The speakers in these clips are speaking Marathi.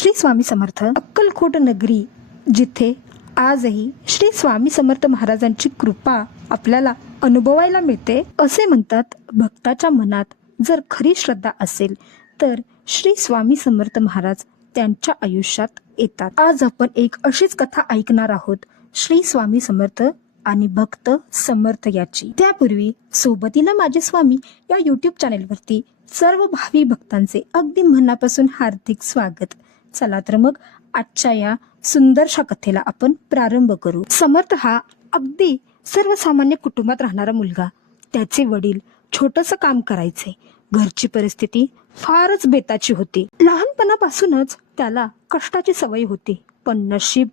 श्री स्वामी समर्थ अक्कलकोट नगरी, जिथे आजही श्री स्वामी समर्थ महाराजांची कृपा आपल्याला अनुभवायला मिळते. असे म्हणतात, भक्ताच्या मनात जर खरी श्रद्धा असेल तर श्री स्वामी समर्थ महाराज त्यांच्या आयुष्यात येतात. आज आपण एक अशीच कथा ऐकणार आहोत, श्री स्वामी समर्थ आणि भक्त समर्थ याची. त्यापूर्वी सोबतीला माझे स्वामी या युट्यूब चॅनेलवरती सर्व भावी भक्तांचे अगदी मनापासून हार्दिक स्वागत. चला तर मग आजच्या या सुंदरशा कथेला आपण प्रारंभ करू. समर्थ हा अगदी सर्वसामान्य कुटुंबात राहणारा मुलगा. त्याचे वडील छोटंसं काम करायचे. घरची परिस्थिती फारच बेताची होती. लहानपणापासूनच त्याला कष्टाची सवय होती, पण नशीब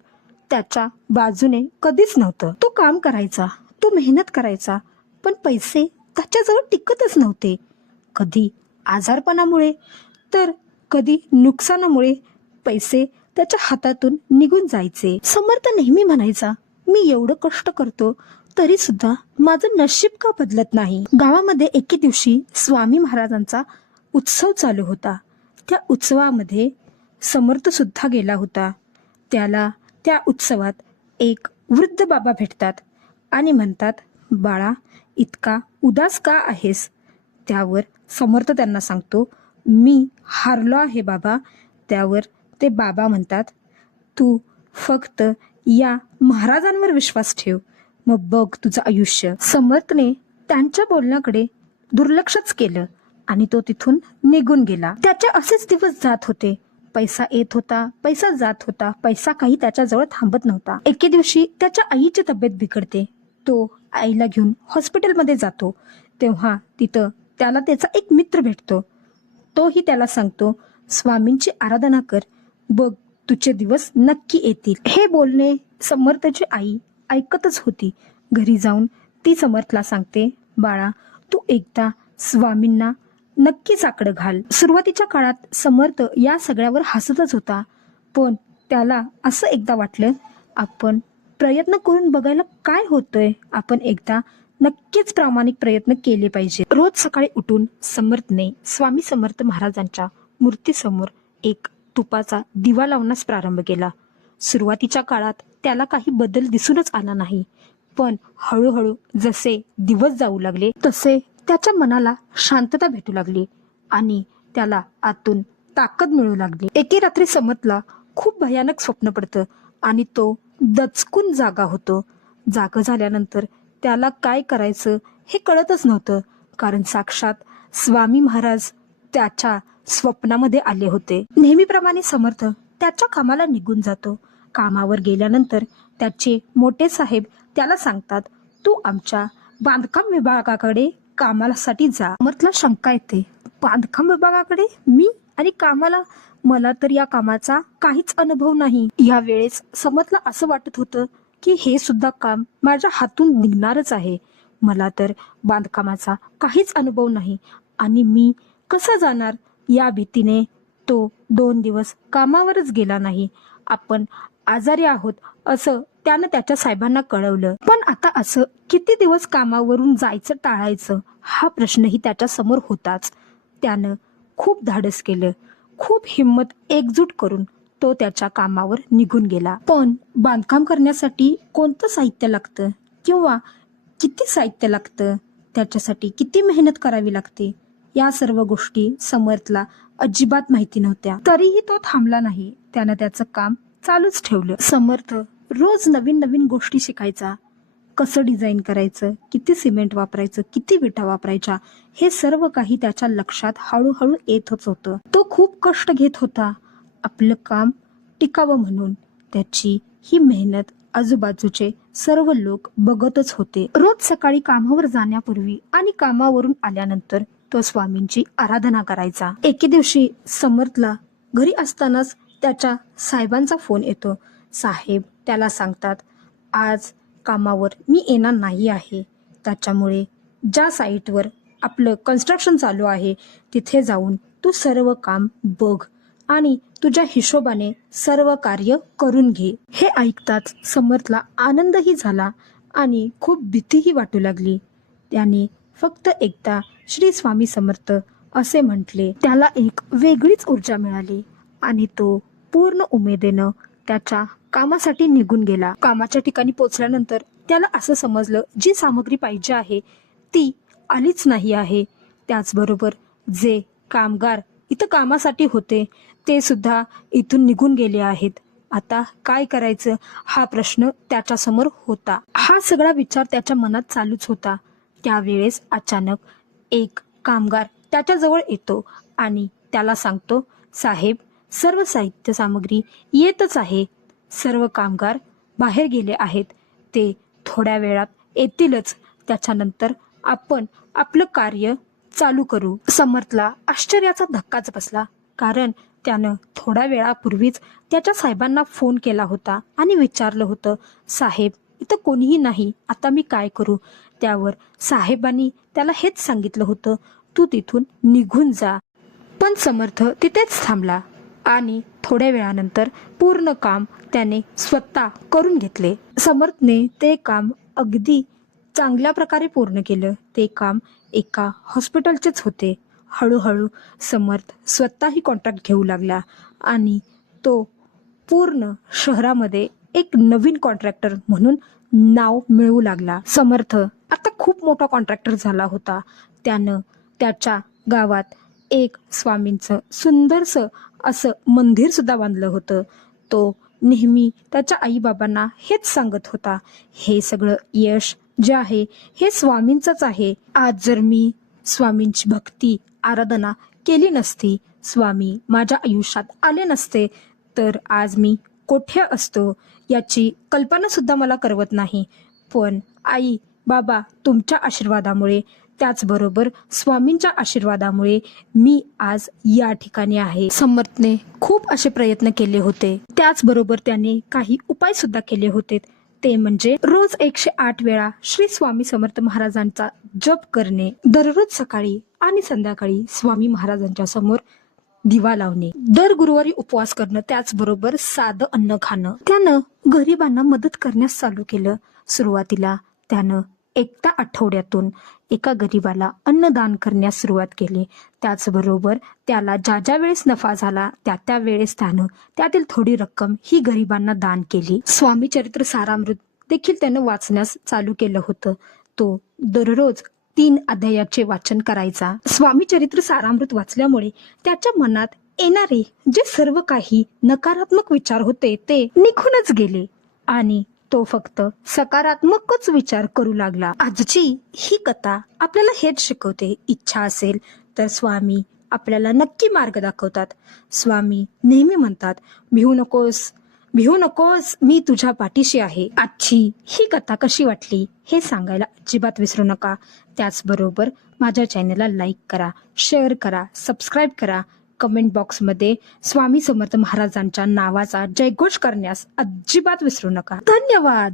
त्याच्या बाजूने कधीच नव्हतं. तो काम करायचा, तो मेहनत करायचा, पण पैसे त्याच्याजवळ टिकतच नव्हते. कधी आजारपणामुळे तर कधी नुकसानामुळे पैसे त्याच्या हातातून निघून जायचे. समर्थ नेहमी म्हणायचा, मी एवढं कष्ट करतो तरी सुद्धा माझं नशीब का बदलत नाही. गावामध्ये एके दिवशी स्वामी महाराजांचा उत्सव चालू होता. त्या उत्सवामध्ये समर्थ सुद्धा गेला होता. त्याला त्या उत्सवात एक वृद्ध बाबा भेटतात आणि म्हणतात, बाळा, इतका उदास का आहेस? त्यावर समर्थ त्यांना सांगतो, मी हारलो आहे बाबा. त्यावर ते बाबा म्हणतात, तू फक्त या महाराजांवर विश्वास ठेव, मग बघ तुझं आयुष्य. समर्थने त्यांच्या बोलण्याकडे दुर्लक्षच केलं आणि तो तिथून निघून गेला. त्याचे असेच दिवस जात होते. पैसा येत होता, पैसा जात होता, पैसा काही त्याच्याजवळ थांबत नव्हता. एके दिवशी त्याच्या आईची तब्येत बिघडते. तो आईला घेऊन हॉस्पिटलमध्ये जातो. तेव्हा तिथं त्याला त्याचा एक मित्र भेटतो. तोही त्याला सांगतो, स्वामींची आराधना कर, बघ तुझे दिवस नक्की येतील. हे बोलणे समर्थची आई ऐकतच होती. घरी जाऊन ती समर्थला सांगते, बाळा, तू एकदा स्वामींना नक्की साकडं घाल. सुरुवातीच्या काळात समर्थ या सगळ्यावर हसतच होता, पण त्याला असं एकदा वाटलं, आपण प्रयत्न करून बघायला काय होतंय. आपण एकदा नक्कीच प्रामाणिक प्रयत्न केले पाहिजे. रोज सकाळी उठून समर्थने स्वामी समर्थ महाराजांच्या मूर्तीसमोर एक तुपाचा दिवा लावण्यास प्रारंभ केला. सुरुवातीच्या काळात त्याला काही बदल दिसूनच आला नाही, पण हळूहळू जसे दिवस जाऊ लागले तसे त्याच्या मनाला शांतता भेटू लागली आणि त्याला आतून ताकद मिळू लागली. एके रात्री समर्थला खूप भयानक स्वप्न पडतं आणि तो दचकून जागा होतो. जागा झाल्यानंतर त्याला काय करायचं हे कळतच नव्हतं, कारण साक्षात स्वामी महाराज त्याच्या स्वप्नामध्ये आले होते. नेहमीप्रमाणे समर्थ त्याच्या कामाला निघून जातो. कामावर गेल्यानंतर त्याचे मोठे साहेब त्याला सांगतात, तू आमच्या बांधकाम विभागाकडे कामासाठी जा. समर्थला शंका येते, बांधकाम विभागाकडे मी आणि कामाला? मला तर या कामाचा काहीच अनुभव नाही. या वेळेस समर्थला असं वाटत होतं की हे सुद्धा काम माझ्या हातून निघणारच आहे. मला तर बांधकामाचा काहीच अनुभव नाही आणि मी कसं जाणार. या भीतीने तो 2 दिवस कामावरच गेला नाही. आपण आजारी आहोत असं त्यानं त्याच्या साहेबांना कळवलं. पण आता असं किती दिवस कामावरून जायचं टाळायचं हा प्रश्नही त्याच्या समोर होताच. त्यानं खूप धाडस केलं. खूप हिंमत एकजूट करून तो त्याच्या कामावर निघून गेला. पण बांधकाम करण्यासाठी कोणतं साहित्य लागतं किंवा किती साहित्य लागतं, त्याच्यासाठी किती मेहनत करावी लागते, या सर्व गोष्टी समर्थला अजिबात माहिती नव्हत्या. तरीही तो थांबला नाही. त्यानं त्याचं काम चालूच ठेवलं. समर्थ रोज नवीन नवीन गोष्टी शिकायचा. कसं डिझाईन करायचं, किती सिमेंट वापरायचं, किती विटा वापरायच्या, हे सर्व काही त्याच्या लक्षात हळूहळू येतच होतं. तो खूप कष्ट घेत होता आपलं काम टिकावं म्हणून. त्याची ही मेहनत आजूबाजूचे सर्व लोक बघतच होते. रोज सकाळी कामावर जाण्यापूर्वी आणि कामावरून आल्यानंतर तो स्वामींची आराधना करायचा. एके दिवशी समर्थला घरी असतानाच त्याच्या साहेबांचा फोन येतो. साहेब त्याला सांगतात, आज कामावर मी येणार नाही आहे, त्याच्यामुळे ज्या साईटवर आपलं कन्स्ट्रक्शन चालू आहे तिथे जाऊन तू सर्व काम बघ आणि तुझ्या हिशोबाने सर्व कार्य करून घे. हे ऐकताच समर्थला आनंदही झाला आणि खूप भीतीही वाटू लागली. त्याने फक्त एकदा श्री स्वामी समर्थ असे म्हटले. त्याला एक वेगळीच ऊर्जा मिळाली आणि तो पूर्ण उमेदीनं त्याच्या कामासाठी निघून गेला. कामाच्या ठिकाणी पोहोचल्यानंतर त्याला असं समजलं जी सामग्री पाहिजे आहे ती आलीच नाही आहे. त्याचबरोबर जे कामगार इथं कामासाठी होते ते सुद्धा इथून निघून गेले आहेत. आता काय करायचं हा प्रश्न त्याच्या समोर होता. हा सगळा विचार त्याच्या मनात चालूच होता. त्यावेळेस अचानक एक कामगार त्याच्याजवळ येतो आणि त्याला सांगतो, साहेब, सर्व साहित्य सामग्री येतच आहे. सर्व कामगार बाहेर गेले आहेत. ते थोड्या वेळात येतीलच. त्याच्यानंतर आपण आपलं कार्य चालू करू. समर्थला आश्चर्याचा धक्काच बसला, कारण त्यानं थोड्या वेळापूर्वीच त्याच्या साहेबांना फोन केला होता आणि विचारलं होतं, साहेब, इथं कोणीही नाही, आता मी काय करू? त्यावर साहेबांनी त्याला हेच सांगितलं होतं, तू तिथून निघून जा. पण समर्थ तिथेच थांबला आणि थोड्या वेळानंतर पूर्ण काम त्याने स्वतः करून घेतले. समर्थने ते काम अगदी चांगल्या प्रकारे पूर्ण केलं. ते काम एका हॉस्पिटलचेच होते. हळूहळू समर्थ स्वतःही कॉन्ट्रॅक्ट घेऊ लागला आणि तो पूर्ण शहरामध्ये एक नवीन कॉन्ट्रॅक्टर म्हणून नाव मिळवू लागला. समर्थ आता खूप मोठा कॉन्ट्रॅक्टर झाला होता. त्यानं त्याच्या गावात एक स्वामींचं सुंदरसं असं मंदिर सुद्धा बांधलं होतं. तो नेहमी त्याच्या आईबाबांना हेच सांगत होता, हे सगळं यश जे आहे हे स्वामींचंच आहे. आज जर मी स्वामींची भक्ती आराधना केली नसती, स्वामी माझ्या आयुष्यात आले नसते, तर आज मी कोठे असतो याची कल्पना सुद्धा मला करवत नाही. पण आई बाबा तुमच्या आशीर्वादामुळे, त्याचबरोबर स्वामींच्या आशीर्वादामुळे मी आज या ठिकाणी आहे. समर्थने खूप असे प्रयत्न केले होते. त्याचबरोबर त्याने काही उपाय सुद्धा केले होते. ते म्हणजे रोज 108 वेळा श्री स्वामी समर्थ महाराजांचा जप करणे, दररोज सकाळी आणि संध्याकाळी स्वामी महाराजांच्या समोर दिवा लावणे, दर गुरुवारी उपवास करणं, त्याचबरोबर साधं अन्न खाणं. त्यानं गरिबांना मदत करण्यास चालू केलं. सुरुवातीला त्यानं एकटा आठवड्यातून एका गरिबाला अन्नदान करण्यास सुरुवात केली. त्याचबरोबर त्याला ज्या ज्या वेळेस नफा झाला त्या वेळेस त्यानं त्यातील थोडी रक्कम ही गरिबांना दान केली. स्वामी चरित्र सारामृत देखील त्यानं वाचण्यास चालू केलं होतं. तो दररोज 3 अध्यायाचे वाचन करायचा. स्वामी चरित्र सारामृत वाचल्यामुळे त्याच्या मनात येणारे जे सर्व काही नकारात्मक विचार होते ते निघूनच गेले आणि तो फक्त सकारात्मकच विचार करू लागला. आजची ही कथा आपल्याला हेच शिकवते, इच्छा असेल तर स्वामी आपल्याला नक्की मार्ग दाखवतात. स्वामी नेहमी म्हणतात, भिवू नकोस, भिवू नकोस, मी तुझ्या पाठीशी आहे. आजची ही कथा कशी वाटली हे सांगायला अजिबात विसरू नका. त्याचबरोबर माझ्या चॅनलला लाईक करा, शेअर करा, सबस्क्राईब करा. कमेंट बॉक्समध्ये स्वामी समर्थ महाराजांच्या नावाचा जयघोष करण्यास अजिबात विसरू नका. धन्यवाद.